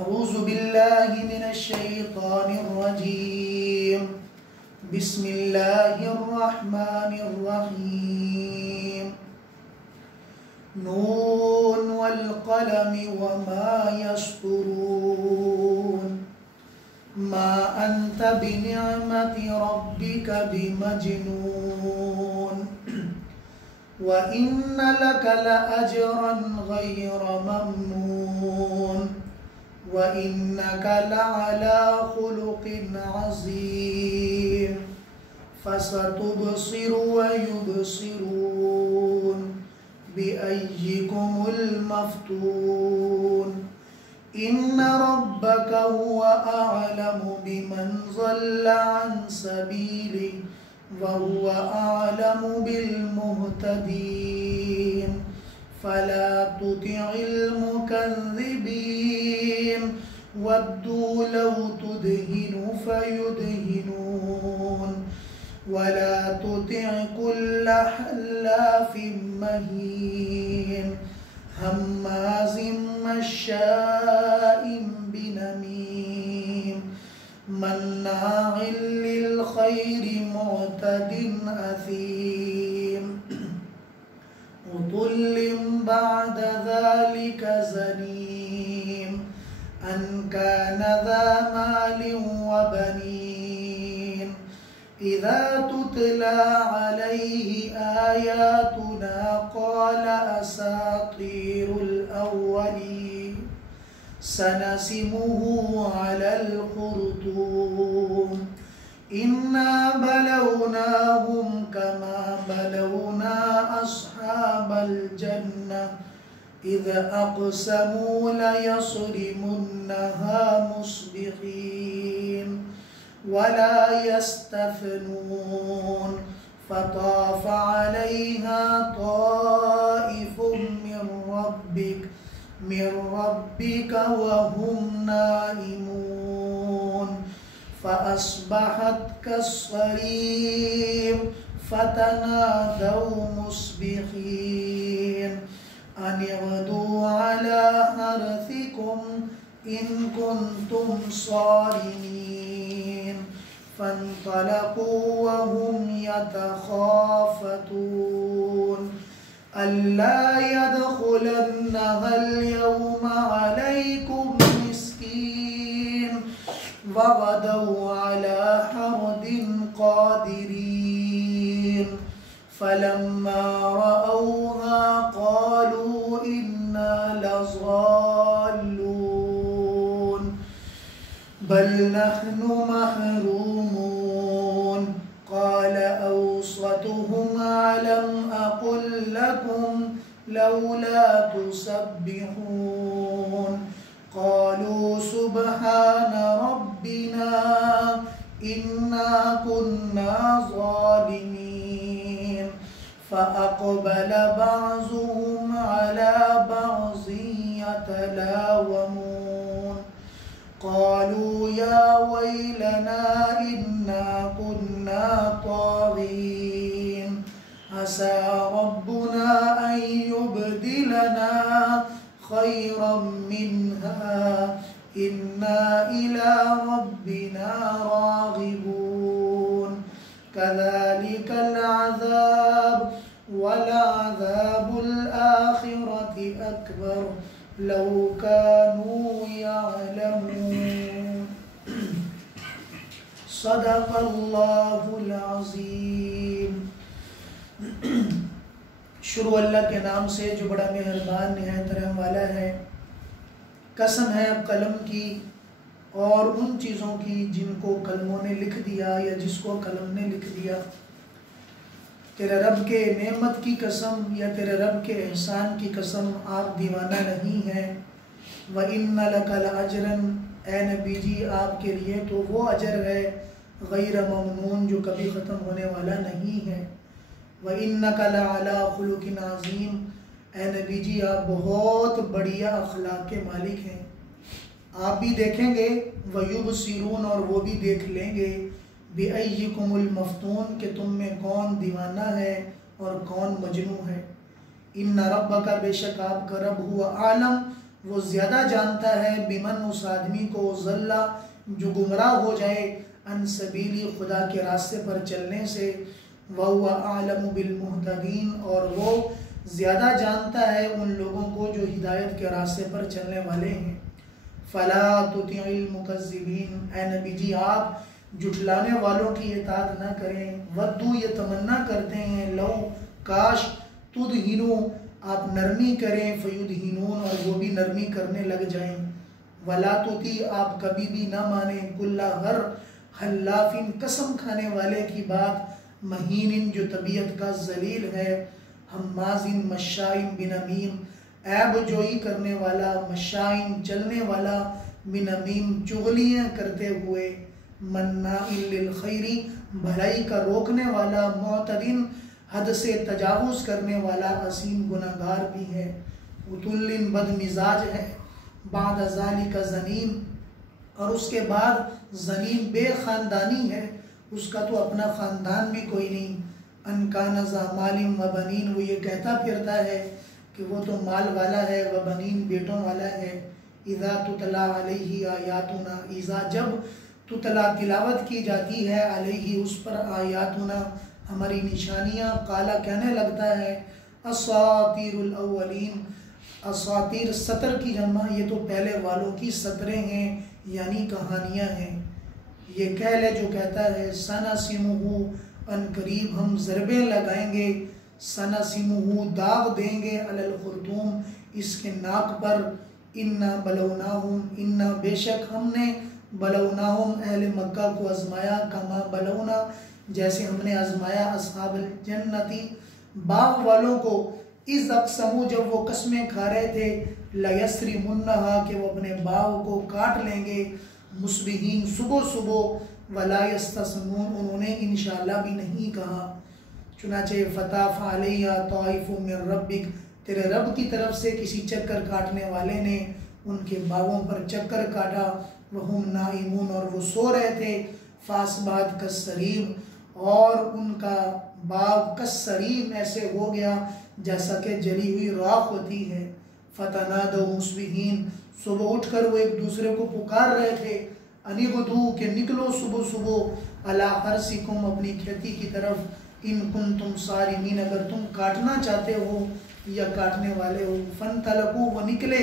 أعوذ بالله من الشيطان الرجيم بسم الله الرحمن الرحيم نون والقلم وما يسطرون ما أنت بنعمة ربك بمجنون وإن لك لأجرا غير ممنون وإنك لعلى خلق عظيم فستبصر ويبصرون بأيكم المفتون إن ربك هو أعلم بمن ضل عن سبيله وهو أعلم بالمهتدين فلا تطع المكذبين ودوا لو تدهن فيدهنون ولا تطع كل حلاف مهين هماز مشاء بنميم مناع للخير معتد أثيم عتل بعد ذلك زنيم أن كان ذا مال وبنين إذا تتلى عليه آياتنا قال أساطير الأولين سنسمه على الخرطوم إنا بلوناهم كما بلونا أصحاب الجنة إذ أقسموا ليصرمنها مصبحين ولا يستثنون فطاف عليها طائف من ربك وهم نائمون فأصبحت كالصريم فتنادوا مصبحين أن اغدوا على حرثكم إن كنتم صارمين فانطلقوا وهم يتخافتون ألا يدخلنها اليوم عليكم مسكين وغدوا على حرد قادرين فلما رأوها قالوا إنا لضالون بل نحن محرومون قال أوسطهم ألم أقل لكم لولا تسبحون قالوا سبحان ربنا إنا كنا ظالمين فأقبل بعضهم على بعض يتلاومون قالوا يا ويلنا إنا كنا طاغين عسى ربنا أن يبدلنا خيرا منها إنا إلى ربنا راغبون كذلك العذاب ولعذاب الآخرة أكبر لو كانوا يعلمون صدق الله العظیم۔ شروع اللہ کے نام سے جو بڑا مہربان نہایت رحم والا ہے۔ قسم ہے قلم کی اور ان چیزوں کی جن کو قلموں نے لکھ دیا یا جس کو قلم نے لکھ دیا۔ تیرے رب کے نعمت کی قسم یا تیرے رب کے احسان کی قسم آپ دیوانہ نہیں ہیں۔ وَإِنَّ لَكَ لَأَجْرًا، اے نبی جی آپ کے لیے تو وہ اجر ہے غیر ممنون جو کبھی ختم ہونے والا نہیں ہے۔ وَإِنَّكَ لَعَلَىٰ خُلُقٍ عَظِيمٍ، اے نبی جی آپ بہت بڑھیا اخلاق کے مالک ہیں۔ آپ بھی دیکھیں گے وَيُبْصِرُونَ، اور وہ بھی دیکھ لیں گے بِأَيِّكُمُ الْمَفْتُونَ کہ تم میں کون دیوانہ ہے اور کون مجنون ہے۔ ان ربک، بے شک آپ کا رب ہوا عالم، وہ زیادہ جانتا ہے بمن اس آدمی کو ضل جو گمراہ ہو جائے ان سبیلی خدا کے راستے پر چلنے سے وَهُوَ أَعْلَمُ بِالْمُهْتَدِينَ اور وہ زیادہ جانتا ہے ان لوگوں کو جو ہدایت کے راستے پر چلنے والے ہیں فَلَا تُطِعِ الْمُكَذِّبِينَ اے نبی جی آپ جھٹلانے والوں کی اطاعت نہ کریں وَدُّوا یہ تمنا کرتے ہیں لو کاش تُدْهِنُوا آپ نرمی کریں فَيُدْهِنُونَ اور وہ بھی نرمی کرنے لگ جائیں وَلَا تُطِعْ آپ کبھی بھی نہ مانیں کُلَّ ہر حلافٍ قسم کھانے والے کی بات مہین جو طبیعت کا ذلیل ہے ہمازن مشائن بنمیم عیب جوئی کرنے والا مشائن چلنے والا بنمیم چغلیاں کرتے ہوئے مناع للخیر بھلائی کا روکنے والا معتدن حد سے تجاوز کرنے والا عظیم گناہگار بھی ہے عتل بد مزاج ہے بعد ذالک زنیم اور اس کے بعد زنیم بے خاندانی ہے اس کا تو اپنا خاندان بھی کوئی نہیں ان کان ذا مال و بنین وہ یہ کہتا پھرتا ہے کہ وہ تو مال والا ہے و بنین بیٹوں والا ہے اذا تتلا علیہ آیاتنا اذا جب تتلا تلاوت کی جاتی ہے علیہ اس پر آیاتنا ہماری نشانیاں قالا کہنے لگتا ہے اساطیر الاولین اساطیر سطر کی جمع یہ تو پہلے والوں کی سطریں ہیں یعنی کہانیاں ہیں یہ کہہ لے جو کہتا ہے سَنَسِمُهُ ان قریب ہم ضربیں لگائیں گے سَنَسِمُهُ داغ دیں گے علی الخرطوم اس کے ناک پر اِنَّا بَلَوْنَاهُمْ اِنَّا بے شک ہم نے بَلَوْنَاهُمْ اہل مکہ کو ازمایا کما بلونا جیسے ہم نے ازمایا اصحاب الجنتی باغ والوں کو اِذْ اقسموا جب وہ قسمیں کھا رہے تھے لَيَسْرِمُنَّهَا کہ وہ اپنے باغ کو کاٹ لیں گے مصبحین صبح صبح ولا یستثنون انہوں نے انشاءاللہ بھی نہیں کہا چنانچہ فطاف علیہ طائف من ربک تیرے رب کی طرف سے کسی چکر کاٹنے والے نے ان کے باغوں پر چکر کاٹا وہم نائمون اور وہ سو رہے تھے فاسبات کالسریم اور ان کا باغ کالسریم ایسے ہو گیا جیسا کہ جلی ہوئی راکھ ہوتی ہے فتنادوا مصبحین صبح اٹھ کر وہ ایک دوسرے کو پکار رہے تھے انغدو کہ نکلو صبح صبح علی حرثکم اپنی کھیتی کی طرف ان کنتم صارمین اگر تم کاٹنا چاہتے ہو یا کاٹنے والے ہو فانطلقوا وہ نکلے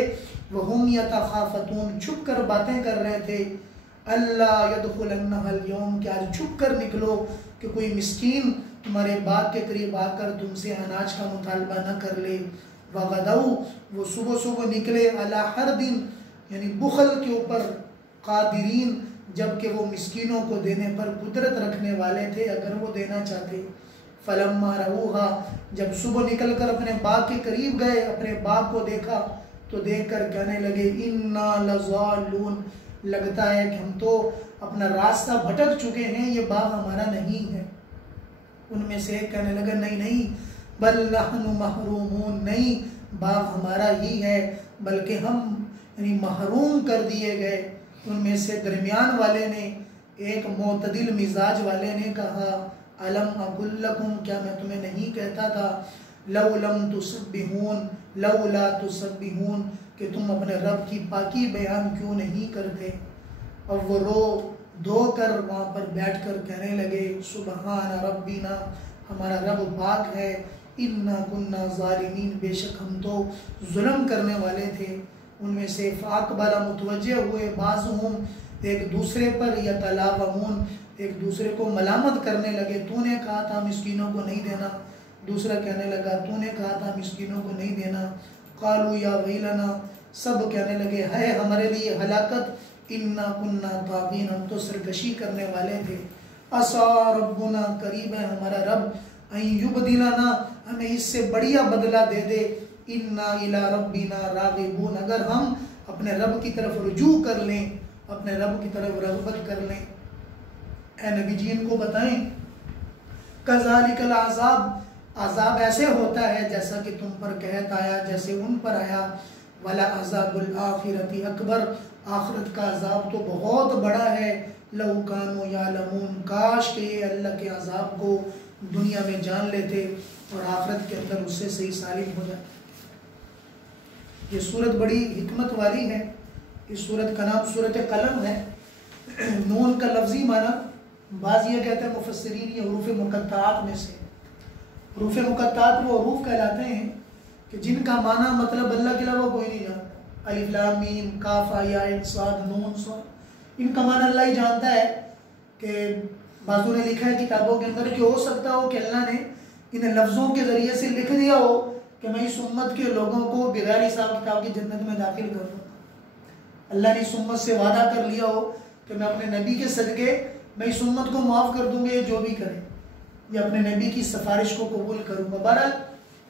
وہم یتخافتون چھپ کر باتیں کر رہے تھے اللہ یدخلنها اليوم کہ آج چھپ کر نکلو کہ کوئی مسکین تمہارے باغ کے قریب آ کر تم سے اناج کا مطالبہ نہ کر لے وغدوا وہ صبح صبح نکلے علی حرد یعنی بخل کے اوپر قادرین جبکہ وہ مسکینوں کو دینے پر قدرت رکھنے والے تھے اگر وہ دینا چاہتے فلما رؤوها جب صبح نکل کر اپنے باغ کے قریب گئے اپنے باغ کو دیکھا تو دیکھ کر کہنے لگے انا لضالون لگتا ہے کہ ہم تو اپنا راستہ بھٹک چکے ہیں یہ باغ ہمارا نہیں ہے ان میں سے ایک کہنے لگا نہیں بل نحن محرومون نہیں باغ ہمارا ہی ہے بلکہ ہم یعنی محروم کر دیے گئے ان میں سے درمیان والے نے ایک معتدل مزاج والے نے کہا الم اقل لکم کیا میں تمہیں نہیں کہتا تھا لو لم تسبحون لولا تسبحون کہ تم اپنے رب کی پاکی بیان کیوں نہیں کرتے اور وہ رو دھو کر وہاں پر بیٹھ کر کہنے لگے سبحان ربنا ہمارا رب پاک ہے انا کنا ظالمین بے شک ہم تو ظلم کرنے والے تھے ان میں سے فاقبل متوجہ ہوئے بعضهم ایک دوسرے پر یتلاومون ایک دوسرے کو ملامت کرنے لگے تو نے کہا تھا مسکینوں کو نہیں دینا دوسرا کہنے لگا تو نے کہا تھا مسکینوں کو نہیں دینا قالوا یا ویلنا سب کہنے لگے ہے ہمارے لیے ہلاکت انا کنا طاغین ہم تو سرکشی کرنے والے تھے عسى ربنا قریب ہے ہمارا رب ان یبدلنا ہمیں اس سے بڑھیا بدلہ دے دے انا الی ربنا راغبون اگر ہم اپنے رب کی طرف رجوع کر لیں اپنے رب کی طرف رغبت کر لیں اے نبی جی ان کو بتائیں کذالک العذاب عذاب ایسے ہوتا ہے جیسا کہ تم پر کہت آیا جیسے ان پر آیا ولا عذاب الآخرۃ اکبر آخرت کا عذاب تو بہت بڑا ہے لو کانوا یعلمون کاش کہ یہ اللہ کے عذاب کو دنیا میں جان لیتے اور آخرت کے اندر اس سے صحیح سالم ہو جاتے یہ صورت بڑی حکمت والی ہے. اس صورت کا نام صورت قلم ہے. نون کا لفظی معنی بعض یہ کہتے ہیں مفسرین یہ حروف مقطعات میں سے. حروف مقطعات وہ حروف کہلاتے ہیں کہ جن کا معنی مطلب اللہ کے علاوہ کوئی نہیں جانتا. الف لام میم کاف یا عین صاد نون صاد, ان کا معنی اللہ ہی جانتا ہے. کہ بعضوں نے لکھا ہے کتابوں کے اندر کہ ہو سکتا ہو کہ اللہ نے ان لفظوں کے ذریعے سے لکھ دیا ہو کہ میں اس امت کے لوگوں کو بغیر حساب کتاب کی جنت میں داخل کر دوں. اللہ نے اس امت سے وعدہ کر لیا ہو کہ میں اپنے نبی کے صدقے میں اس امت کو معاف کر دوں گا, یہ جو بھی کرے, یا اپنے نبی کی سفارش کو قبول کروں گا. بہرحال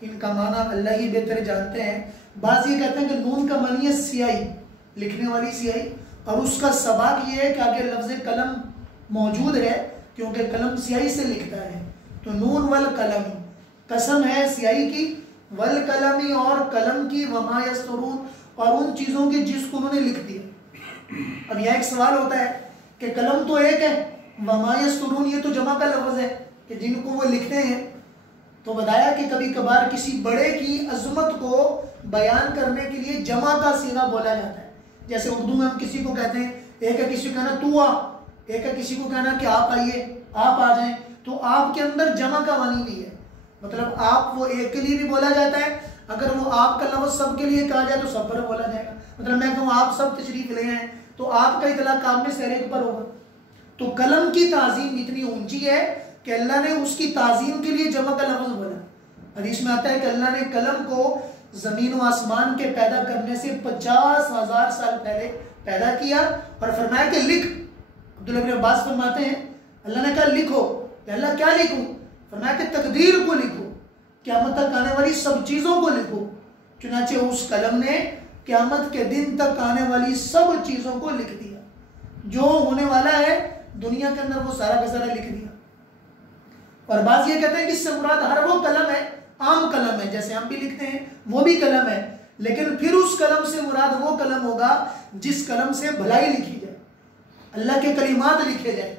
ان کا معنی اللہ ہی بہتر جانتے ہیں. بعض یہ کہتے ہیں کہ نون کا معنی ہے سیاہی, لکھنے والی سیاہی, اور اس کا سباق یہ ہے کہ آگے لفظ قلم موجود ہے کیونکہ قلم سیاہی سے لکھتا ہے. تو نون والقلم, قسم ہے سیاہی کی, والقلمی اور قلم کی, وما یسطرون اور ان چیزوں کی جس کو انہوں نے لکھ دیا. اب یہ ایک سوال ہوتا ہے کہ قلم تو ایک ہے, وما یسطرون یہ تو جمع کا لفظ ہے کہ جن کو وہ لکھتے ہیں. تو بتایا کہ کبھی کبھار کسی بڑے کی عظمت کو بیان کرنے کے لیے جمع کا صیغہ بولا جاتا ہے. جیسے اردو میں ہم کسی کو کہتے ہیں, ایک ہے کسی کو کہنا تو آ, ایک ہے کسی کو کہنا کہ آپ آئیے, آپ آ جائیں. تو آپ کے اندر جمع کا معنی بھی ہے, مطلب آپ وہ ایک کے لیے بھی بولا جاتا ہے. اگر وہ آپ کا لفظ سب کے لیے کہا جائے تو سب پر بولا جائے گا. مطلب میں کہوں آپ سب تشریف لے آئیں تو آپ کا اطلاق آپ میں سے ہر ایک پر ہوگا. تو قلم کی تعظیم اتنی اونچی ہے کہ اللہ نے اس کی تعظیم کے لیے جمع کا لفظ بولا. حدیث میں آتا ہے کہ اللہ نے قلم کو زمین و آسمان کے پیدا کرنے سے 50,000 سال پہلے پیدا کیا اور فرمایا کہ لکھ. عبداللہ بن عباس فرماتے ہیں اللہ نے کہا لکھو. کہ اللہ کیا لکھوں؟ فرمایا کہ تقدیر کو لکھو, قیامت تک آنے والی سب چیزوں کو لکھو. چنانچہ اس قلم نے قیامت کے دن تک آنے والی سب چیزوں کو لکھ دیا. جو ہونے والا ہے دنیا کے اندر وہ سارا کا سارا لکھ دیا. اور بعض یہ کہتے ہیں کہ اس سے مراد ہر وہ قلم ہے, عام قلم ہے, جیسے ہم بھی لکھتے ہیں وہ بھی قلم ہے, لیکن پھر اس قلم سے مراد وہ قلم ہوگا جس قلم سے بھلائی لکھی جائے, اللہ کے کلمات لکھے جائیں,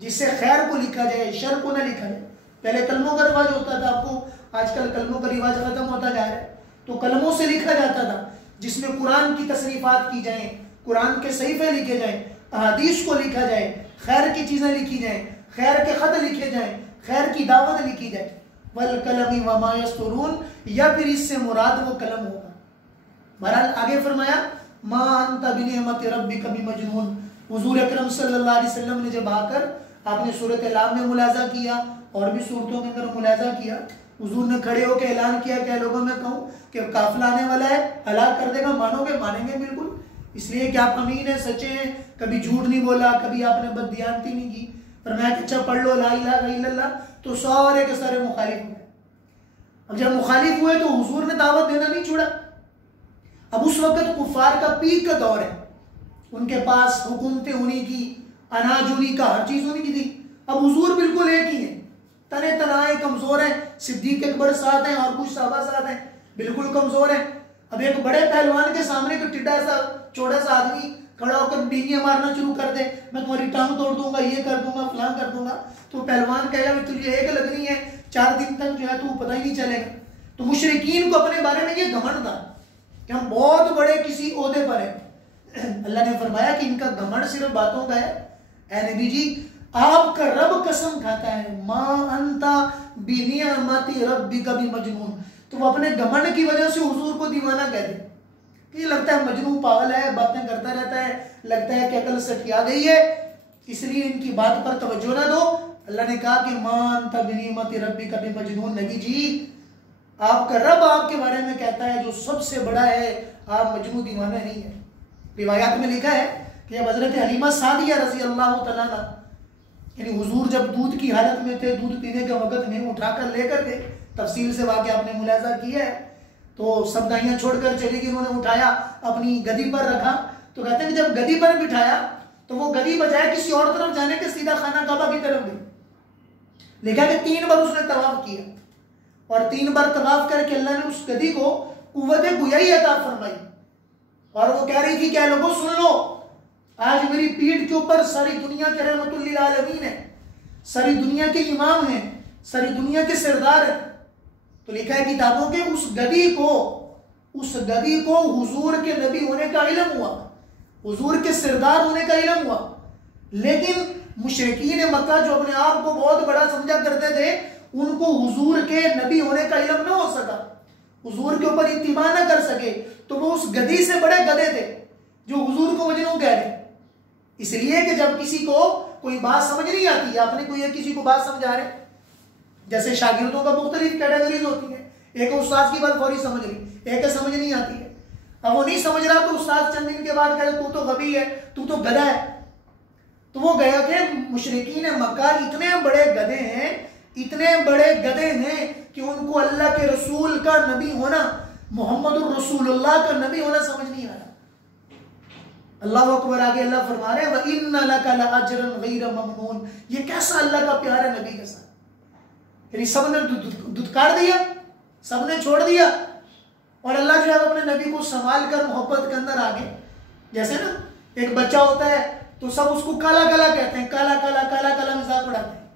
جس سے خیر کو لکھا جائے, شر کو نہ لکھا جائے. پہلے قلموں کا رواج ہوتا تھا, آپ کو آج کل قلموں کا رواج ختم ہوتا جا رہا ہے. تو قلموں سے لکھا جاتا تھا جس میں قرآن کی تصریفات کی جائیں, قرآن کے صحیفے لکھے جائیں, احادیث کو لکھا جائے, خیر کی چیزیں لکھی جائیں, خیر کے خط لکھے جائیں, خیر کی دعوت لکھی جائے. والقلم وما یسطرون, یا پھر اس سے مراد وہ قلم ہوگا. بہرحال آگے فرمایا ما انت بنعمت ربک بمجنون. حضور اکرم صلی اللہ علیہ وسلم نے جب آ کر آپ نے سورۃ لام میں ملاحظہ کیا اور بھی صورتوں کے اندر ملاحظہ کیا, حضور نے کھڑے ہو کے اعلان کیا کہ لوگوں میں کہوں کہ قافلہ آنے والا ہے, ہلاک کر دے گا, مانو گے؟ مانیں گے بالکل, اس لیے کہ آپ امین ہیں, سچے ہیں, کبھی جھوٹ نہیں بولا, کبھی آپ نے بددیانتی نہیں کی. فرمایا کہ اچھا پڑھ لو لا الہ الا اللہ. تو سارے کے سارے مخالف ہوئے. اب جب مخالف ہوئے تو حضور نے دعوت دینا نہیں چھوڑا. اب اس وقت کفار کا پیک کا دور ہے, ان کے پاس حکومتیں انہی کی, اناج انہی کا, ہر چیز انہی کی تھی. اب حضور بالکل ایک ہی ہیں, تنے تنائے کمزور ہیں. صدیق اکبر ساتھ ہیں اور کچھ صحابہ ساتھ ہیں, بالکل کمزور ہیں. اب ایک بڑے پہلوان کے سامنے کوئی ٹڈا سا چوڑا سا آدمی کھڑا ہو کر ڈینگیاں مارنا شروع کر دے, میں تمہاری ٹانگ توڑ دوں گا, یہ کر دوں گا, فلاں کر دوں گا, تو پہلوان کہے گا تجھے ایک لگنی ہے, 4 دن تک جو ہے تو پتہ ہی نہیں چلے گا. تو مشرکین کو اپنے بارے میں یہ گھمنڈ تھا کہ ہم بہت بڑے کسی عہدے پر ہیں. اللہ نے فرمایا کہ ان کا گھمنڈ صرف باتوں کا ہے. اے نبی جی آپ کا رب قسم کھاتا ہے, ما انتا بنعمت ربک بمجنون. تو وہ اپنے گھمنڈ کی وجہ سے حضور کو دیوانہ کہتے ہیں کہ یہ لگتا ہے مجنون, پاگل ہے, باتیں کرتا رہتا ہے, لگتا ہے کہ عقل سٹیا گئی ہے, اس لیے ان کی بات پر توجہ نہ دو. اللہ نے کہا کہ ما انت بنعمت ربک بمجنون. نبی جی آپ کا رب آپ کے بارے میں کہتا ہے جو سب سے بڑا ہے, آپ مجنون دیوانہ نہیں ہے. روایات میں لکھا ہے کہ جب حضرت حلیمہ سعدیہ رضی اللہ تعالیٰ عنہ, یعنی حضور جب دودھ کی حالت میں تھے, دودھ پینے کے وقت میں اٹھا کر لے کر گئے, تفصیل سے واقعہ آپ نے ملاحظہ کیا ہے, تو سب دائیاں چھوڑ کر چلی گئی, انہوں نے اٹھایا اپنی گدی پر رکھا. تو کہتے ہیں کہ جب گدی پر بٹھایا تو وہ گدی بجائے کسی اور طرف جانے کے سیدھا خانہ کعبہ کی طرف گئی. لکھا کہ 3 بار اس نے طواف کیا, اور 3 بار طواف کر کے اللہ نے اس گدی کو قوت گویائی عطا فرمائی, اور وہ کہہ رہی تھی کہ اے لوگوں سن لو, آج میری پیٹھ کے اوپر ساری دنیا کے رحمت للعالمین ہیں, ساری دنیا کے امام ہیں, ساری دنیا کے سردار ہیں. تو لکھا ہے کتابوں کے اس گدی کو اس گدھی کو حضور کے نبی ہونے کا علم ہوا، حضور کے سردار ہونے کا علم ہوا، لیکن مشرکین مکہ جو اپنے آپ کو بہت بڑا سمجھا کرتے تھے، ان کو حضور کے نبی ہونے کا علم نہ ہو سکا، حضور کے اوپر اتباع نہ کر سکے، تو وہ اس گدھی سے بڑے گدھے تھے جو حضور کو مجنون کہہ رہے ہیں۔ اس لیے کہ جب کسی کو کوئی بات سمجھ نہیں آتی، آپ نے کوئی کسی کو بات سمجھا رہے، جیسے شاگردوں کا مختلف کیٹیگریز ہوتی ہیں، ایک استاد کی بات فوری سمجھ لی، ایک سمجھ نہیں آتی ہے، اب وہ نہیں سمجھ رہا تو استاد چند دن کے بعد کہے تو تو غبی ہے، تو تو گدھا ہے۔ تو وہ گیا کہ مشرکین مکہ اتنے بڑے گدھے ہیں، اتنے بڑے گدھے ہیں کہ ان کو اللہ کے رسول کا نبی ہونا، محمد الرسول اللہ کا نبی ہونا سمجھ نہیں آیا۔ اللہ اکبر، آگے اللہ فرما رہے ہیں وَإِنَّ لَكَ لَأَجْرًا غَيْرَ مَمْنُونَ، یہ کیسا اللہ کا پیار ہے نبی کے ساتھ، یعنی سب نے دھتکار دیا، سب نے چھوڑ دیا، اور اللہ جو ہے اپنے نبی کو سنبھال کر محبت کے اندر آگے، جیسے نا ایک بچہ ہوتا ہے تو سب اس کو کالا کالا کہتے ہیں، کالا کالا کالا کالا مذاق اڑاتے ہیں،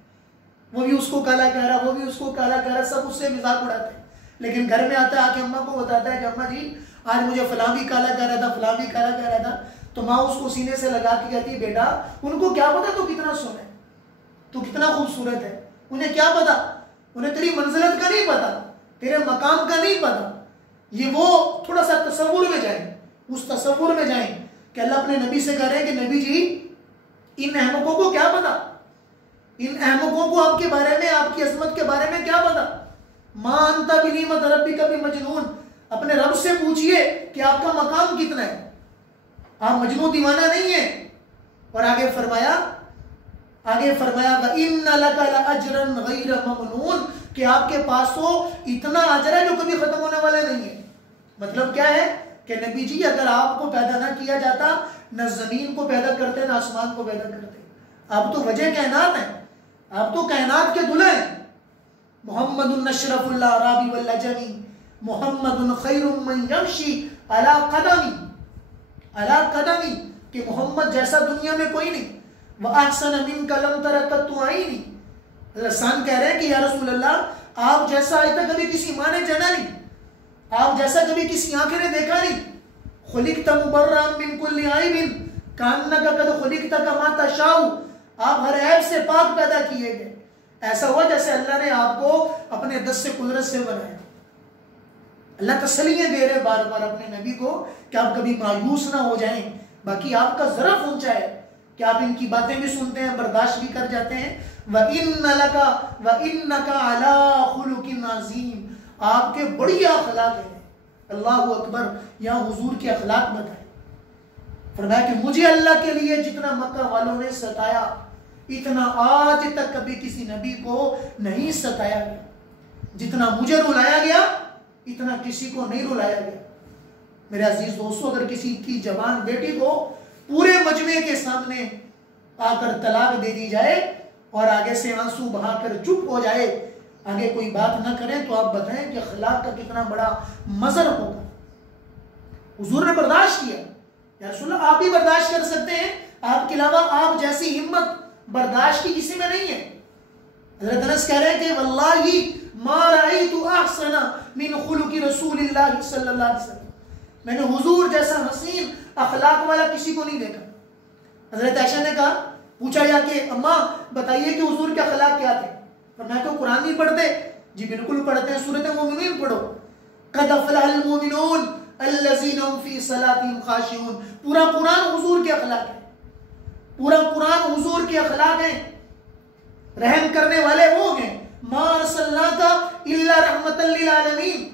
وہ بھی اس کو کالا کہہ رہا، وہ بھی اس کو کالا کہہ رہا، سب اس سے مذاق اڑاتے ہیں، لیکن گھر میں آتا ہے آ کے اماں کو بتاتا ہے کہ اماں جی آج مجھے فلاں بھی کالا کہہ رہا تھا، فلاں بھی کالا کہہ رہا تھا، تو ماں اس کو سینے سے لگا کے کہتی ہے بیٹا ان کو کیا پتا تو کتنا سونا ہے، تو کتنا خوبصورت ہے، انہیں کیا پتا، انہیں تیری منزلت کا نہیں پتا، تیرے مقام کا نہیں پتا، یہ وہ تھوڑا سا تصور میں جائیں، اس تصور میں جائیں کہ اللہ اپنے نبی سے کہہ رہے ہیں کہ نبی جی ان احمقوں کو کیا پتا، ان احمقوں کو آپ کے بارے میں، آپ کی عظمت کے بارے میں کیا پتا، ماں انت بنعمت ربک بمجنون، اپنے رب سے پوچھئے کہ آپ کا مقام کتنا ہے، آپ مجنون دیوانہ نہیں ہیں۔ اور آگے فرمایا وَإِنَّ لَكَ لَأَجْرًا غَيْرَ مَمْنُونَ، کہ آپ کے پاس تو اتنا اجر ہے جو کبھی ختم ہونے والے نہیں ہے۔ مطلب کیا ہے کہ نبی جی اگر آپ کو پیدا نہ کیا جاتا، نہ زمین کو پیدا کرتے نہ آسمان کو پیدا کرتے، آپ تو وجہ کائنات ہیں، آپ تو کائنات کے دلہے ہیں۔ محمد نشرف اللہ رابی واللجمی، محمد خیر من یمشی علی قدمی، کہ محمد جیسا دنیا میں کوئی نہیں، وَأَحْسَنَ مِنْكَ لَمْ تَرَ قَطُّ عَيْنِي، حسان کہہ رہے ہیں کہ یا رسول اللہ آپ جیسا آج تک کبھی کسی ماں نے جانا نہیں، آپ جیسا کبھی کسی آنکھیں نے دیکھا نہیں، خُلِقْتَ مُبَرَّأً مِنْ كُلِّ عَيْبٍ كَأَنَّكَ قَدْ خُلِقْتَ كَمَا تَشَاءُ، آپ ہر عیب سے پاک پیدا کیے گئے، ایسا ہوا جیسے اللہ نے آپ کو اپنے دست سے قدرت سے بنایا۔ اللہ تسلیاں دے رہے بار بار اپنے نبی کو کہ آپ کبھی مایوس نہ ہو جائیں، باقی آپ کا ظرف اونچا ہے کہ آپ ان کی باتیں بھی سنتے ہیں، برداشت بھی کر جاتے ہیں۔ وَإِنَّ لَكَ وَإِنَّكَ عَلَىٰ خُلُقٍ عَظِيمٍ، آپ کے بڑی اخلاق ہیں۔ اللہ اکبر، یہاں حضور کے اخلاق بتائے، فرمایا کہ مجھے اللہ کے لیے جتنا مکہ والوں نے ستایا، اتنا آج تک کبھی کسی نبی کو نہیں ستایا گیا، جتنا مجھے رلایا گیا اتنا کسی کو نہیں رلایا گیا۔ میرے عزیز دوستو، اگر کسی کی جوان بیٹی کو پورے مجمع کے سامنے آ کر طلاق دے دی جائے اور آگے سے آنسو بہا کر چپ ہو جائے، آگے کوئی بات نہ کریں، تو آپ بتائیں کہ اخلاق کا کتنا بڑا مظہر ہوگا۔ حضور نے برداشت کیا، یا رسول اللہ آپ بھی برداشت کر سکتے ہیں، آپ کے علاوہ آپ جیسی ہمت برداشت کی کسی میں نہیں ہے۔ حضرت انس کہہ رہے ہیں کہ واللہ ما رأیت احسن من خلق رسول اللہ صلی اللہ علیہ وسلم، میں نے حضور جیسا حسین اخلاق والا کسی کو نہیں دیکھا۔ حضرت عائشہ نے کہا، پوچھا یا کہ اماں بتائیے کہ حضور کے اخلاق کیا تھے، فرمایا کہ قرآن نہیں پڑھتے؟ جی بالکل پڑھتے ہیں، سورۃ مومنون پڑھو، قد افلح المؤمنون الذین هم فی صلاتهم خاشعون، پورا قرآن حضور کے اخلاق ہے، پورا قرآن حضور کے اخلاق ہیں۔ رحم کرنے والے وہ ہیں، ما ارسلناک الا رحمۃ للعالمین،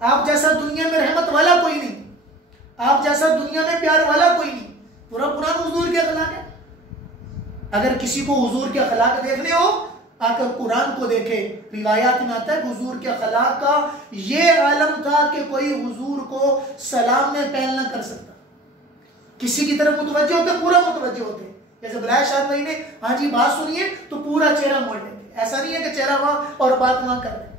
آپ جیسا دنیا میں رحمت والا کوئی نہیں، آپ جیسا دنیا میں پیار والا کوئی نہیں، پورا قرآن حضور کے اخلاق ہے۔ اگر کسی کو حضور کے اخلاق دیکھنے ہو آ کر قرآن کو دیکھے، روایات میں آتا ہے کہ حضور کے اخلاق کا یہ عالم تھا کہ کوئی حضور کو سلام میں پہل نہ کر سکتا، کسی کی طرف متوجہ ہوتے پورا متوجہ ہوتے، جیسے بلائے شاہ بھائی نے ہاں جی بات سنیے تو پورا چہرہ موڑ دیتے، ایسا نہیں ہے کہ چہرہ وہاں اور بات وہاں کر دیں،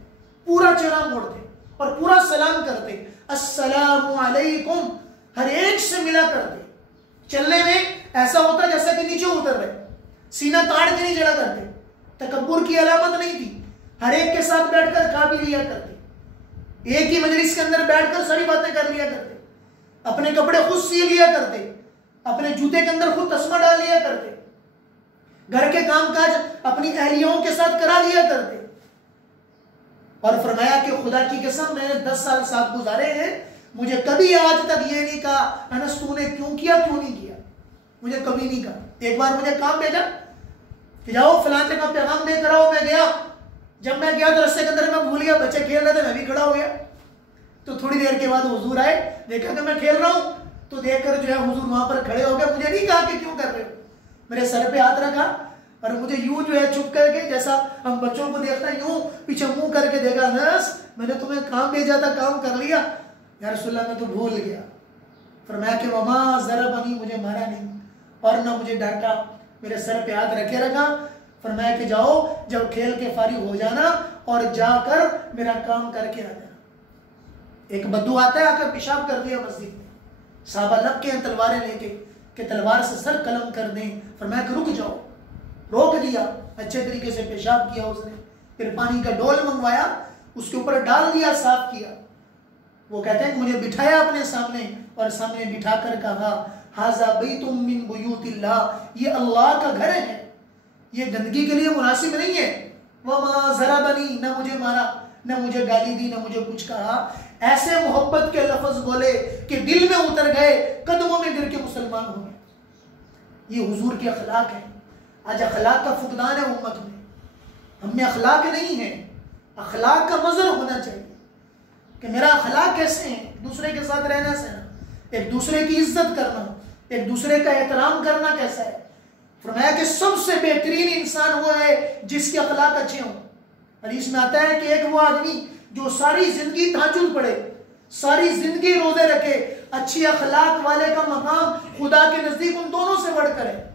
پورا چہرہ موڑتے اور پورا سلام کرتے، السلام علیکم، ہر ایک سے ملا کرتے، چلنے میں ایسا ہوتا جیسا کہ نیچے اتر رہے، سینہ تاڑ کے نہیں چڑھا کرتے، تکبر کی علامت نہیں تھی، ہر ایک کے ساتھ بیٹھ کر کھا بھی لیا کرتے۔ ایک ہی مجلس کے اندر بیٹھ کر ساری باتیں کر لیا کرتے، اپنے کپڑے خود سی لیا کرتے، اپنے جوتے کے اندر خود تسمہ ڈال لیا کرتے، گھر کے کام کاج اپنی اہلیوں کے ساتھ کرا لیا کرتے. اور فرمایا کہ خدا کی قسم میں نے 10 سال ساتھ گزارے ہیں، مجھے کبھی آج تک یہ نہیں کہا انس تو نے کیوں کیا کیوں نہیں کیا، مجھے کبھی نہیں کہا. ایک بار مجھے کام بھیجا کہ جاؤ فلاں جگہ پیغام دے کر آؤ، میں گیا. جب میں گیا تو رستے کے اندر میں بھول گیا، بچے کھیل رہے تھے، میں بھی کھڑا ہو گیا. تو تھوڑی دیر کے بعد حضور آئے، دیکھا کہ میں کھیل رہا ہوں تو دیکھ کر جو ہے حضور وہاں پر کھڑے ہو گئے. مجھے نہیں کہا کہ کیوں کر رہے ہو، میرے سر پہ ہاتھ رکھا اور مجھے یوں جو ہے چھپ کر کے، جیسا ہم بچوں کو دیکھتا ہے یوں پیچھے منہ کر کے دیکھا، انس میں نے تمہیں کام بھیجا تھا کام کر لیا؟ یا رسول اللہ میں تو بھول گیا. فرمایا کہ وما ضربنی، مجھے مارا نہیں اور نہ مجھے ڈانٹا، میرے سر پہ ہاتھ رکھے رکھا. فرمایا کہ جاؤ جب کھیل کے فارغ ہو جانا اور جا کر میرا کام کر کے آ جانا. ایک بدو آتا ہے، آ کر پیشاب کر دیا مسجد میں، صحابہ لگ کے ہیں تلواریں لے کے کہ تلوار سے سر قلم کر دیں. فرمایا کہ رک جاؤ، روک دیا، اچھے طریقے سے پیشاب کیا اس نے، پھر پانی کا ڈول منگوایا، اس کے اوپر ڈال دیا، صاف کیا. وہ کہتے ہیں کہ مجھے بٹھایا اپنے سامنے اور سامنے بٹھا کر کہا ھذا بیت من بیوت اللہ، یہ اللہ کا گھر ہے، یہ گندگی کے لیے مناسب نہیں ہے. وما ضربنی، نہ مجھے مارا نہ مجھے گالی دی نہ مجھے کچھ کہا. ایسے محبت کے لفظ بولے کہ دل میں اتر گئے، قدموں میں گر کے مسلمان ہو گئے. یہ حضور کے اخلاق ہیں. آج اخلاق کا فقدان ہے امت میں، ہم میں اخلاق نہیں ہے. اخلاق کا مظہر ہونا چاہیے کہ میرا اخلاق کیسے ہیں، دوسرے کے ساتھ رہنا سہنا، ایک دوسرے کی عزت کرنا، ایک دوسرے کا احترام کرنا کیسا ہے. فرمایا کہ سب سے بہترین انسان وہ ہے جس کے اخلاق اچھے ہوں. حدیث میں آتا ہے کہ ایک وہ آدمی جو ساری زندگی تہجد پڑھے، ساری زندگی روزے رکھے، اچھی اخلاق والے کا مقام خدا کے نزدیک ان دونوں سے بڑھ کر ہے.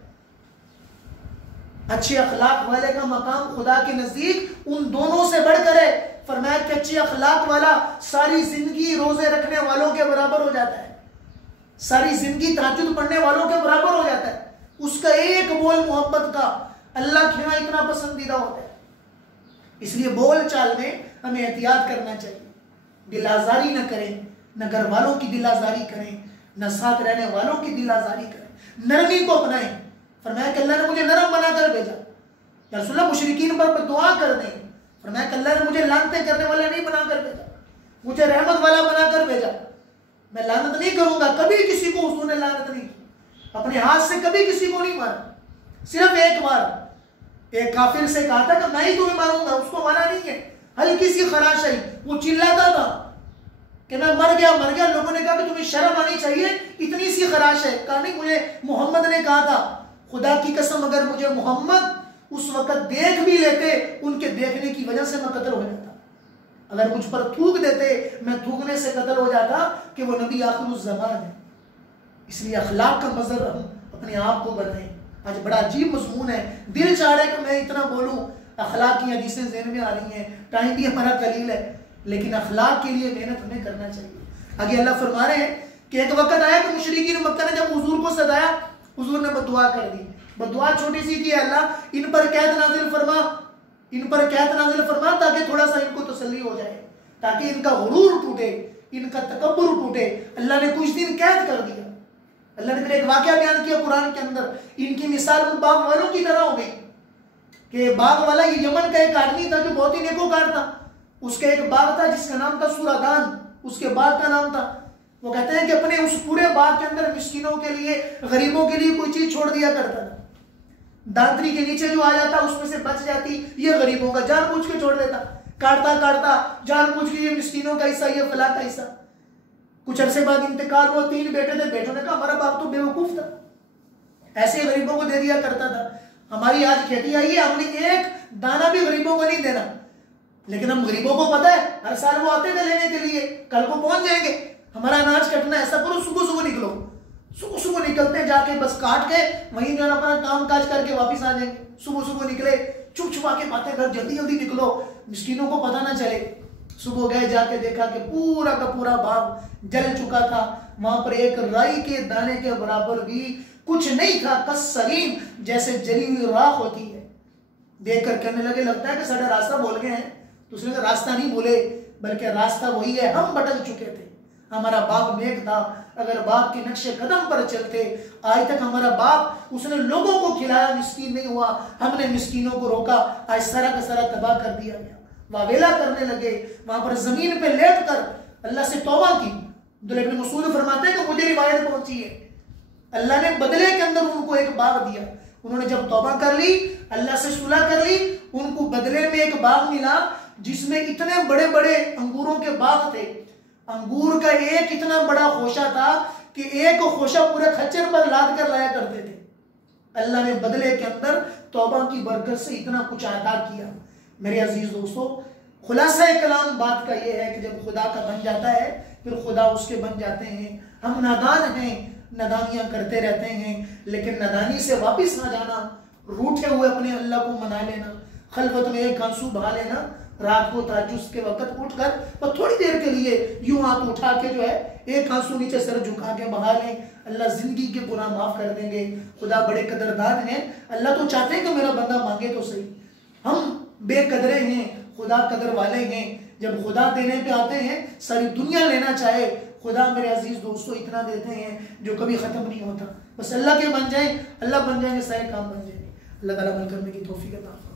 اچھے اخلاق والے کا مقام خدا کے نزدیک ان دونوں سے بڑھ کر ہے. فرمایا کہ اچھی اخلاق والا ساری زندگی روزے رکھنے والوں کے برابر ہو جاتا ہے، ساری زندگی تہجد پڑھنے والوں کے برابر ہو جاتا ہے. اس کا ایک بول محبت کا اللہ کے یہاں اتنا پسندیدہ ہوتا ہے. اس لیے بول چال میں ہمیں احتیاط کرنا چاہیے، دل آزاری نہ کریں، نہ گھر والوں کی دل آزاری کریں، نہ ساتھ رہنے والوں کی دل آزاری کریں، نرمی کو اپنائیں. فرمایا کہ اللہ نے مجھے نرم بنا کر بھیجا. یا رسول اللہ مشرکین پر دعا کر دیں. فرمایا کہ اللہ نے مجھے لعنتیں کرنے والا نہیں بنا کر بھیجا، مجھے رحمت والا بنا کر بھیجا. میں لعنت نہیں کروں گا، کبھی کسی کو حضور نے لعنت نہیں کی، اپنے ہاتھ سے کبھی کسی کو نہیں مارا. صرف ایک بار ایک کافر سے کہا تھا کہ میں ہی تمہیں ماروں گا، اس کو مارا نہیں ہے. ہلکی سی خراش آئی، وہ چلاتا تھا کہ میں مر گیا مر گیا. لوگوں نے کہا کہ تمہیں شرم آنی چاہیے، اتنی سی خراش ہے. کہا نہیں، مجھے محمد نے کہا تھا، خدا کی قسم اگر مجھے محمد اس وقت دیکھ بھی لیتے، ان کے دیکھنے کی وجہ سے میں قتل ہو جاتا. اگر مجھ پر تھوک دیتے، میں تھوکنے سے قتل ہو جاتا کہ وہ نبی آخر الزمان ہے. اس لیے اخلاق کا مظہر ہم اپنے آپ کو بنائیں. آج بڑا عجیب مضمون ہے، دل چاہ رہا ہے کہ میں اتنا بولوں، اخلاق کی حدیثیں ذہن میں آ رہی ہیں، ٹائم بھی ہمارا قلیل ہے، لیکن اخلاق کے لیے محنت ہمیں کرنا چاہیے. آگے اللہ فرما رہے ہیں کہ ایک وقت آیا کہ مشرکین مکہ نے جب حضور کو سدایا، حضور نے بددعا کر دی. بددعا چھوٹی سی کی، اللہ ان پر قحط نازل فرما، ان پر قحط نازل فرما تاکہ تھوڑا سا ان کو تسلی ہو جائے، تاکہ ان کا غرور ٹوٹے، ان کا تکبر ٹوٹے. اللہ نے کچھ دن قحط کر دیا. اللہ نے پھر ایک واقعہ بیان کیا قرآن کے اندر، ان کی مثال ان باغ والوں کی طرح ہو گئی کہ باغ والا یہ یمن کا ایک آدمی تھا جو بہت ہی نیکوکار تھا. اس کا ایک باغ تھا جس کا نام تھا سورادان، اس کے باغ کا نام تھا. وہ کہتے ہیں کہ اپنے اس پورے باغ کے اندر مسکینوں کے لیے، غریبوں کے لیے کوئی چیز چھوڑ دیا کرتا تھا. دانتری کے نیچے جو آ جاتا اس میں سے بچ جاتی، یہ غریبوں کا، جان بوجھ کے چھوڑ دیتا. کاٹتا کاٹتا جان بوجھ کے یہ مسکینوں کا حصہ، یہ فلاں کا حصہ. کچھ عرصے بعد انتقال ہوا، 3 بیٹے تھے، بیٹوں نے کہا ہمارا باپ تو بیوقوف تھا، ایسے غریبوں کو دے دیا کرتا تھا. ہماری آج کھیتی آئی ہے، ہم نے ایک دانہ بھی غریبوں کو نہیں دینا. لیکن ہم غریبوں کو پتہ ہے ہر سال وہ آتے تھے لینے کے لیے، کل کو پہنچ جائیں گے، ہمارا اناج کٹنا. ایسا کرو صبح نکلو، صبح نکلتے جا کے بس کاٹ کے وہیں جو ہے اپنا کام کاج کر کے واپس آ جائیں گے. صبح نکلے، چھپ چھپا کے باتیں کر، جلدی نکلو، مسکینوں کو پتہ نہ چلے. صبح گئے، جا کے دیکھا کہ پورا کا پورا باغ جل چکا تھا. وہاں پر ایک رائی کے دانے کے برابر بھی کچھ نہیں تھا، کسرین، جیسے جلی ہوئی راکھ ہوتی ہے. دیکھ کر کہنے لگے لگتا ہے کہ سارا راستہ بول گئے ہیں. تو اس نے کہا راستہ نہیں بولے، بلکہ راستہ وہی ہے، ہم بھٹک چکے تھے۔ ہمارا باپ نیک تھا، اگر باپ کے نقش قدم پر چلتے، آج تک ہمارا باپ اس نے لوگوں کو کھلایا، مسکین نہیں ہوا، ہم نے مسکینوں کو روکا، آج سارا کا سارا تباہ کر دیا گیا۔ واویلا کرنے لگے، وہاں پر زمین پہ لیٹ کر اللہ سے توبہ کی۔ عبداللہ ابن مسعود فرماتے ہیں کہ مجھے روایت پہنچی ہے، اللہ نے بدلے کے اندر ان کو ایک باغ دیا۔ انہوں نے جب توبہ کر لی، اللہ سے صلح کر لی، ان کو بدلے میں ایک باغ ملا جس میں اتنے بڑے بڑے انگوروں کے باغ تھے۔ انگور کا ایک اتنا بڑا خوشہ تھا کہ ایک خوشہ پورے کھچر پر لاد کر لایا کرتے تھے۔ اللہ نے بدلے کے اندر توبہ کی برکت سے اتنا کچھ عطا کیا۔ میرے عزیز دوستو، خلاصہ کلام بات کا یہ ہے کہ جب خدا کا بن جاتا ہے پھر خدا اس کے بن جاتے ہیں۔ ہم نادان ہیں، نادانیاں کرتے رہتے ہیں، لیکن نادانی سے واپس نہ جانا، روٹھے ہوئے اپنے اللہ کو منا لینا، خلوت میں ایک آنسو بہا لینا، رات کو تہجد کے وقت اٹھ کر اور تھوڑی دیر کے لیے یوں ہاتھ اٹھا کے جو ہے ایک آنسو نیچے سر جھکا کے بہا لیں، اللہ زندگی کے گناہ معاف کر دیں گے۔ خدا بڑے قدردان ہیں، اللہ تو چاہتے ہیں کہ میرا بندہ مانگے تو صحیح۔ ہم بے قدرے ہیں، خدا قدر والے ہیں۔ جب خدا دینے پہ آتے ہیں، ساری دنیا لینا چاہے، خدا میرے عزیز دوستو اتنا دیتے ہیں جو کبھی ختم نہیں ہوتا۔ بس اللہ کے بن جائیں، اللہ بن جائیں گے، سارے کام بن جائیں گے۔ اللہ تعالیٰ عمل کرنے کی توفیق عطا فرمائے۔